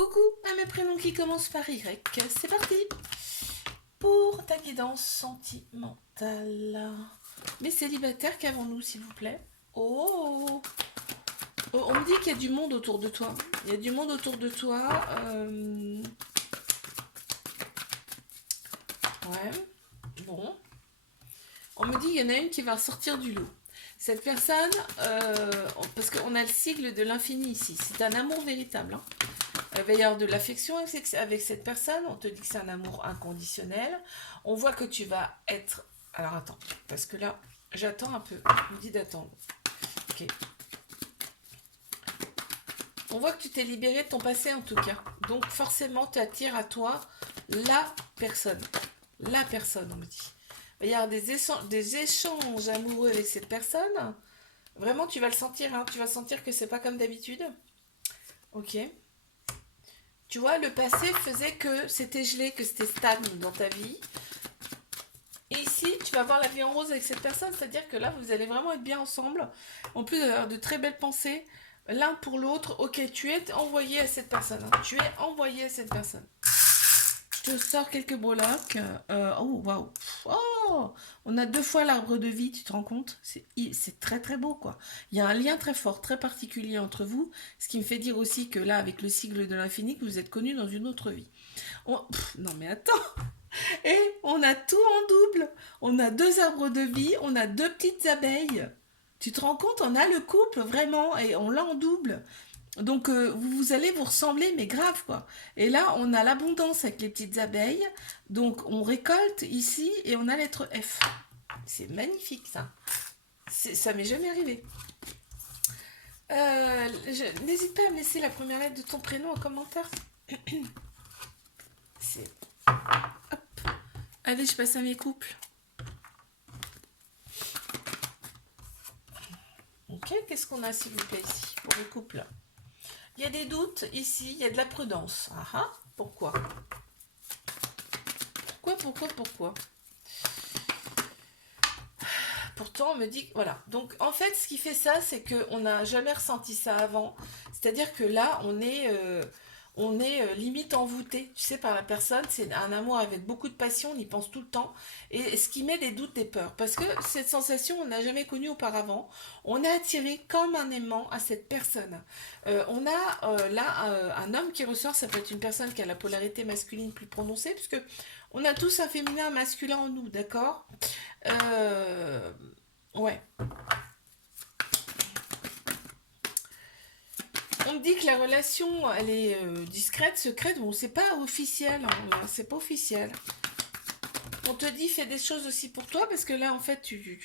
Coucou à mes prénoms qui commencent par Y. C'est parti pour ta guidance sentimentale. Mais célibataires, qu'avons-nous s'il vous plaît? Oh, on me dit qu'il y a du monde autour de toi. Il y a du monde autour de toi. Ouais, bon. On me dit qu'il y en a une qui va sortir du lot. Cette personne, parce qu'on a le sigle de l'infini ici. C'est un amour véritable, hein. Il va y avoir de l'affection avec cette personne. On te dit que c'est un amour inconditionnel. On voit que tu vas être... Alors attends, parce que là, j'attends un peu. Je me dis d'attendre. Ok. On voit que tu t'es libéré de ton passé en tout cas. Donc forcément, tu attires à toi la personne. La personne, on me dit. Il va y avoir des échanges amoureux avec cette personne. Vraiment, tu vas le sentir. Hein. Tu vas sentir que c'est pas comme d'habitude. Ok. Tu vois, le passé faisait que c'était gelé, que c'était stable dans ta vie. Et ici, tu vas voir la vie en rose avec cette personne, c'est-à-dire que là, vous allez vraiment être bien ensemble. En plus d'avoir de très belles pensées, l'un pour l'autre. Ok, tu es envoyé à cette personne. Hein. Tu es envoyé à cette personne. Je te sors quelques breloques. Oh, waouh. Oh, on a deux fois l'arbre de vie, tu te rends compte? C'est très très beau, quoi. Il y a un lien très fort, très particulier entre vous, ce qui me fait dire aussi que là, avec le sigle de l'infini, que vous êtes connus dans une autre vie. Non mais attends. Et on a tout en double. On a deux arbres de vie, on a deux petites abeilles. Tu te rends compte? On a le couple, vraiment, et on l'a en double. Donc vous allez vous ressembler, mais grave quoi. Et là, on a l'abondance avec les petites abeilles. Donc on récolte ici et on a la lettre F. C'est magnifique ça. Ça m'est jamais arrivé. N'hésite pas à me laisser la première lettre de ton prénom en commentaire. C'est... Allez, je passe à mes couples. Ok, qu'est-ce qu'on a s'il vous plaît ici pour les couples? Il y a des doutes ici, il y a de la prudence. Ah ah, pourquoi? Pourquoi? Pourtant, on me dit que voilà. Donc, en fait, ce qui fait ça, c'est qu'on n'a jamais ressenti ça avant. C'est-à-dire que là, on est limite envoûté, tu sais, par la personne. C'est un amour avec beaucoup de passion, on y pense tout le temps. Et ce qui met des doutes, des peurs. Parce que cette sensation, on n'a jamais connue auparavant. On est attiré comme un aimant à cette personne. On a là un homme qui ressort, ça peut être une personne qui a la polarité masculine plus prononcée, puisque on a tous un féminin, un masculin en nous, d'accord? Euh, ouais. On me dit que la relation, elle est discrète, secrète. Bon, c'est pas officiel, hein, c'est pas officiel. On te dit fais des choses aussi pour toi parce que là, en fait, tu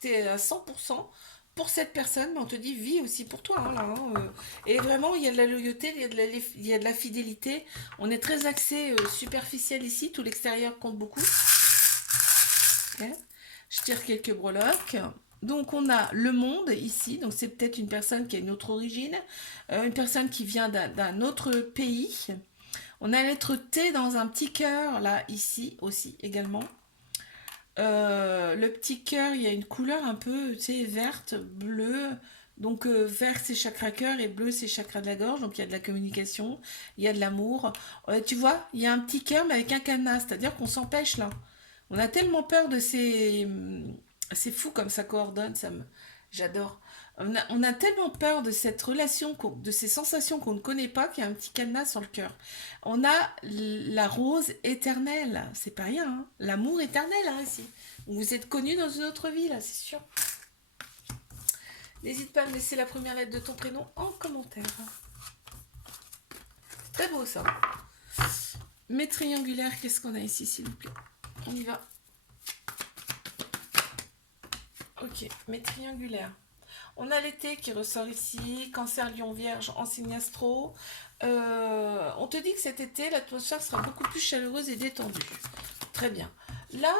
t'es à 100% pour cette personne, mais on te dit vis aussi pour toi. Hein, là, hein, et vraiment, il y a de la loyauté, il y a de la fidélité. On est très axé superficiel ici, tout l'extérieur compte beaucoup. Ok. Je tire quelques breloques. Donc on a le monde ici, donc c'est peut-être une personne qui a une autre origine, une personne qui vient d'un autre pays. On a la lettre T dans un petit cœur, là, ici aussi également. Le petit cœur, il y a une couleur un peu, tu sais, verte, bleue. Donc vert c'est chakra cœur et bleu c'est chakra de la gorge. Donc il y a de la communication, il y a de l'amour. Tu vois, il y a un petit cœur mais avec un cadenas, c'est-à-dire qu'on s'empêche là. On a tellement peur de ces... C'est fou comme ça coordonne, j'adore. On a tellement peur de cette relation, de ces sensations qu'on ne connaît pas, qu'il y a un petit cadenas sur le cœur. On a la rose éternelle, c'est pas rien, hein. L'amour éternel hein, ici. Vous êtes connus dans une autre vie, là, c'est sûr. N'hésite pas à me laisser la première lettre de ton prénom en commentaire. Très beau ça. Mes triangulaires, qu'est-ce qu'on a ici, s'il vous plaît? On y va. Ok, mes triangulaires. On a l'été qui ressort ici, Cancer, Lion, Vierge en signe astro. On te dit que cet été, l'atmosphère sera beaucoup plus chaleureuse et détendue. Très bien. Là,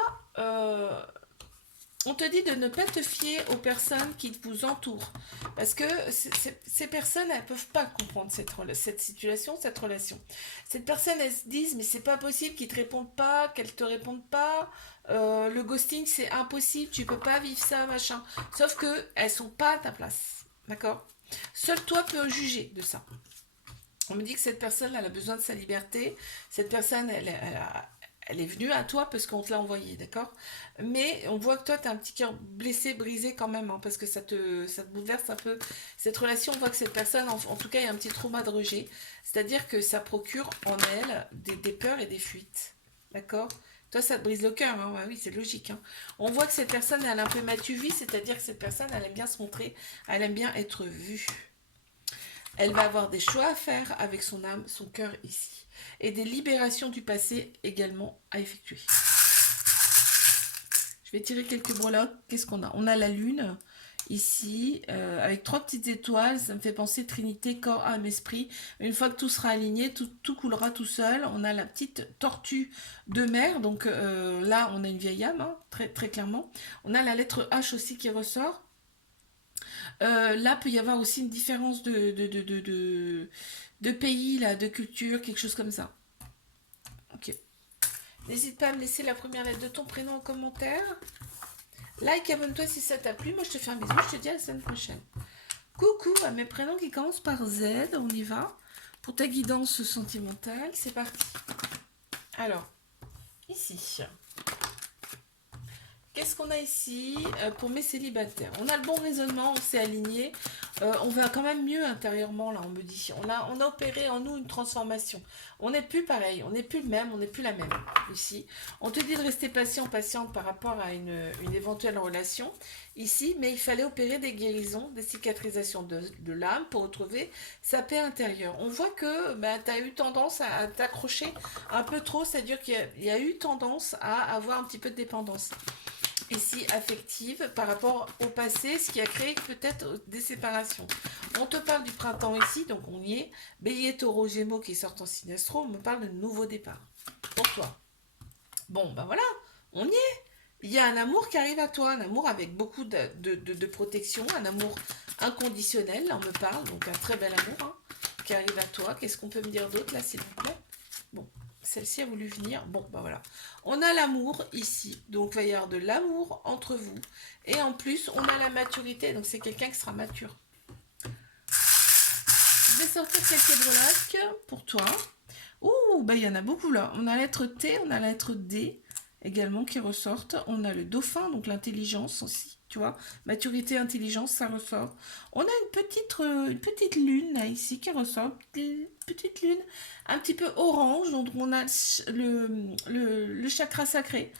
on te dit de ne pas te fier aux personnes qui vous entourent. Parce que ces personnes, elles ne peuvent pas comprendre cette situation, cette relation. Cette personne, elles se disent, mais c'est pas possible qu'ils te répondent pas, qu'elles te répondent pas. Le ghosting, c'est impossible, tu peux pas vivre ça, machin. Sauf que elles sont pas à ta place. D'accord? Seul toi peux juger de ça. On me dit que cette personne, elle a besoin de sa liberté. Cette personne, elle est venue à toi parce qu'on te l'a envoyé, d'accord? Mais on voit que toi, tu as un petit cœur blessé, brisé quand même, hein, parce que ça te bouleverse un peu. Cette relation, on voit que cette personne, en tout cas, il y a un petit trauma de rejet. C'est-à-dire que ça procure en elle des peurs et des fuites, d'accord? Toi, ça te brise le cœur, hein, ouais, oui, c'est logique, hein. On voit que cette personne, elle a un peu matu vie, c'est-à-dire que cette personne, elle aime bien se montrer, elle aime bien être vue. Elle va avoir des choix à faire avec son âme, son cœur ici. Et des libérations du passé également à effectuer. Je vais tirer quelques breloques. Qu'est-ce qu'on a? On a la lune ici, avec 3 petites étoiles. Ça me fait penser Trinité, corps, âme, esprit. Une fois que tout sera aligné, tout coulera tout seul. On a la petite tortue de mer. Donc là, on a une vieille âme, hein, très, très clairement. On a la lettre H aussi qui ressort. Là, peut y avoir aussi une différence de pays, là, de culture, quelque chose comme ça. Ok. N'hésite pas à me laisser la première lettre de ton prénom en commentaire. Like, abonne-toi si ça t'a plu. Moi, je te fais un bisou. Je te dis à la semaine prochaine. Coucou à mes prénoms qui commencent par Z. On y va. Pour ta guidance sentimentale, c'est parti. Alors, ici. Qu'est-ce qu'on a ici pour mes célibataires? On a le bon raisonnement, on s'est aligné. On va quand même mieux intérieurement, là, on me dit. On a opéré en nous une transformation. On n'est plus pareil, on n'est plus le même, on n'est plus la même ici. On te dit de rester patient, patiente par rapport à une éventuelle relation ici, mais il fallait opérer des guérisons, des cicatrisations de l'âme pour retrouver sa paix intérieure. On voit que tu as eu tendance à t'accrocher un peu trop, c'est-à-dire qu'il y a eu tendance à avoir un petit peu de dépendance ici affective par rapport au passé, ce qui a créé peut-être des séparations. On te parle du printemps ici, donc on y est. Bélier, taureau, gémeaux qui sortent en signe astro, on me parle de nouveau départ pour toi. Bon, ben voilà, on y est. Il y a un amour qui arrive à toi, un amour avec beaucoup de protection, un amour inconditionnel, là on me parle, donc un très bel amour hein, qui arrive à toi. Qu'est-ce qu'on peut me dire d'autre là, s'il vous plaît? Bon, celle-ci a voulu venir. Bon, ben voilà. On a l'amour ici. Donc, il va y avoir de l'amour entre vous. Et en plus, on a la maturité. Donc, c'est quelqu'un qui sera mature. Je vais sortir quelques breloques pour toi. Ouh, bah il y en a beaucoup là. On a la lettre T, on a la lettre D également qui ressortent. On a le dauphin, donc l'intelligence aussi. Tu vois, maturité, intelligence, ça ressort. On a une petite lune là ici qui ressort. Petite lune un petit peu orange. Donc on a le chakra sacré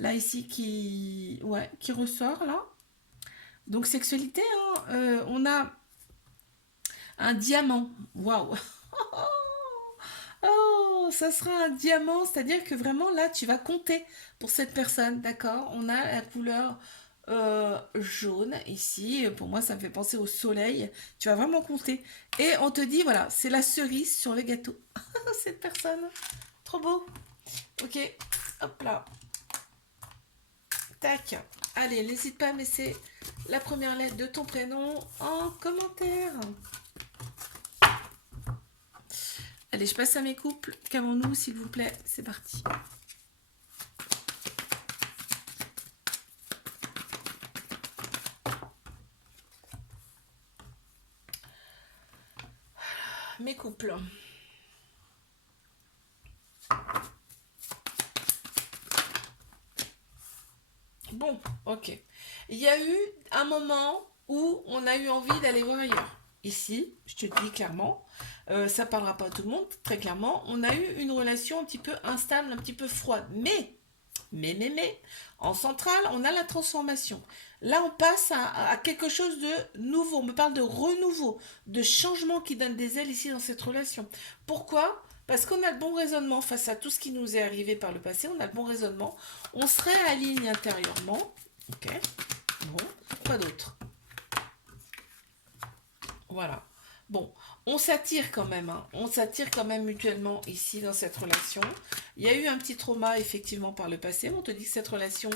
là ici qui ressort là. Donc sexualité, hein, on a un diamant. Waouh! Oh, ça sera un diamant, c'est-à-dire que vraiment là, tu vas compter pour cette personne, d'accord? On a la couleur jaune ici. Pour moi, ça me fait penser au soleil. Tu vas vraiment compter. Et on te dit, voilà, c'est la cerise sur le gâteau. Cette personne. Trop beau. Ok, hop là. Tac. Allez, n'hésite pas à me laisser la première lettre de ton prénom en commentaire. Allez, je passe à mes couples. Calmons-nous, s'il vous plaît. C'est parti. Mes couples. Bon, ok. Il y a eu un moment où on a eu envie d'aller voir ailleurs. Ici, je te dis clairement, ça parlera pas à tout le monde, très clairement, on a eu une relation un petit peu instable, un petit peu froide. Mais, en centrale, on a la transformation. Là, on passe à quelque chose de nouveau. On me parle de renouveau, de changement qui donne des ailes ici dans cette relation. Pourquoi? Parce qu'on a le bon raisonnement face à tout ce qui nous est arrivé par le passé. On a le bon raisonnement. On se réaligne intérieurement. Ok. Bon. Quoi d'autre? Voilà. Bon, on s'attire quand même, hein. On s'attire quand même mutuellement ici dans cette relation. Il y a eu un petit trauma effectivement par le passé. On te dit que cette relation,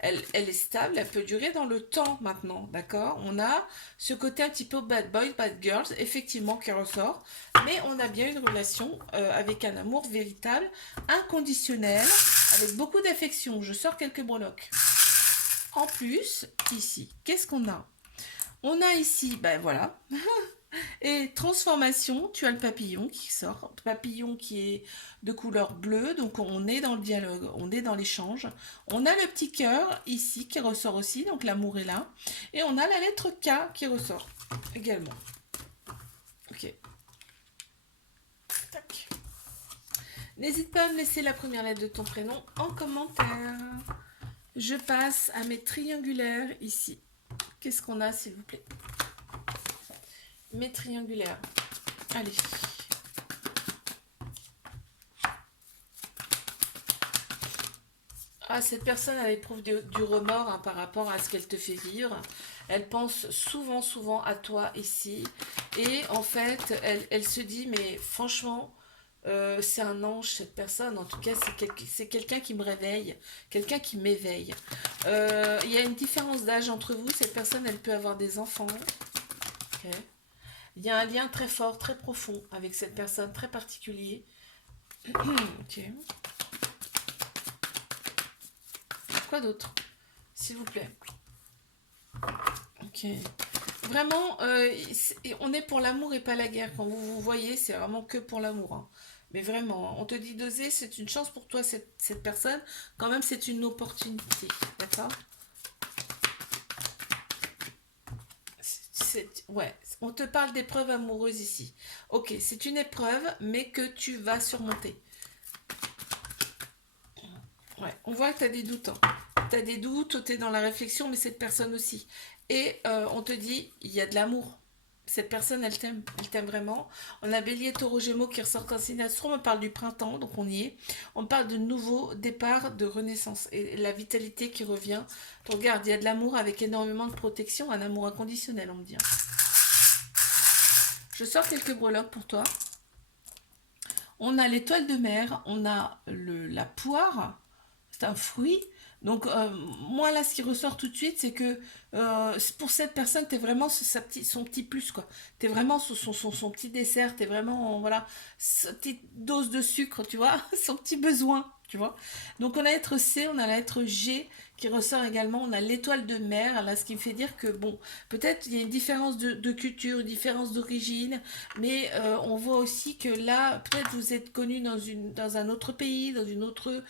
elle est stable, elle peut durer dans le temps maintenant, d'accord? On a ce côté un petit peu bad boys, bad girls, effectivement qui ressort. Mais on a bien une relation avec un amour véritable, inconditionnel, avec beaucoup d'affection. Je sors quelques breloques. En plus, ici, qu'est-ce qu'on a? On a ici, ben voilà, Et transformation, tu as le papillon qui sort, papillon qui est de couleur bleue, donc on est dans le dialogue, on est dans l'échange. On a le petit cœur ici qui ressort aussi, donc l'amour est là. Et on a la lettre K qui ressort également. Ok. Tac. N'hésite pas à me laisser la première lettre de ton prénom en commentaire. Je passe à mes triangulaires ici. Qu'est-ce qu'on a, s'il vous plaît? Mes triangulaires. Allez. Ah, cette personne, elle éprouve du remords hein, par rapport à ce qu'elle te fait vivre. Elle pense souvent, souvent à toi ici. Et en fait, elle se dit, mais franchement, c'est un ange, cette personne. En tout cas, c'est quelqu'un qui me réveille, quelqu'un qui m'éveille. Il y a une différence d'âge entre vous. Cette personne, elle peut avoir des enfants. Ok. Il y a un lien très fort, très profond avec cette personne, très particulier. Ok. Quoi d'autre, s'il vous plaît? Ok. Vraiment, on est pour l'amour et pas la guerre. Quand vous voyez, c'est vraiment que pour l'amour. Hein. Mais vraiment, on te dit d'oser, c'est une chance pour toi, cette personne. Quand même, c'est une opportunité. D'accord? Ouais, on te parle d'épreuve amoureuse ici. Ok, c'est une épreuve, mais que tu vas surmonter. Ouais, on voit que tu as des doutes. Hein. Tu as des doutes, tu es dans la réflexion, mais cette personne aussi. Et on te dit, il y a de l'amour. Cette personne, elle t'aime vraiment. On a Bélier, Taureau, Gémeaux qui ressortent un signe astro. On parle du printemps, donc on y est. On parle de nouveau départ, de renaissance et la vitalité qui revient. Donc, regarde, il y a de l'amour avec énormément de protection, un amour inconditionnel, on me dit. Je sors quelques breloques pour toi. On a l'étoile de mer, on a la poire, c'est un fruit. Donc, moi, là, ce qui ressort tout de suite, c'est que pour cette personne, tu es vraiment son petit plus, quoi. Tu es vraiment son petit dessert, tu es vraiment, voilà, sa petite dose de sucre, tu vois, son petit besoin, tu vois. Donc, on a la lettre C, on a la lettre G qui ressort également, on a l'étoile de mer, là, ce qui me fait dire que, bon, peut-être il y a une différence de culture, une différence d'origine, mais on voit aussi que là, peut-être vous êtes connu dans un autre pays, dans une autre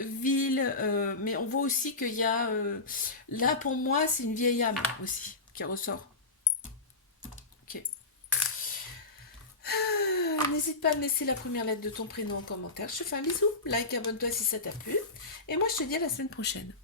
ville, mais on voit aussi qu'il y a, là pour moi, c'est une vieille âme aussi qui ressort. Ok. N'hésite pas à me laisser la première lettre de ton prénom en commentaire. Je te fais un bisou, like, abonne-toi si ça t'a plu, et moi je te dis à la semaine prochaine.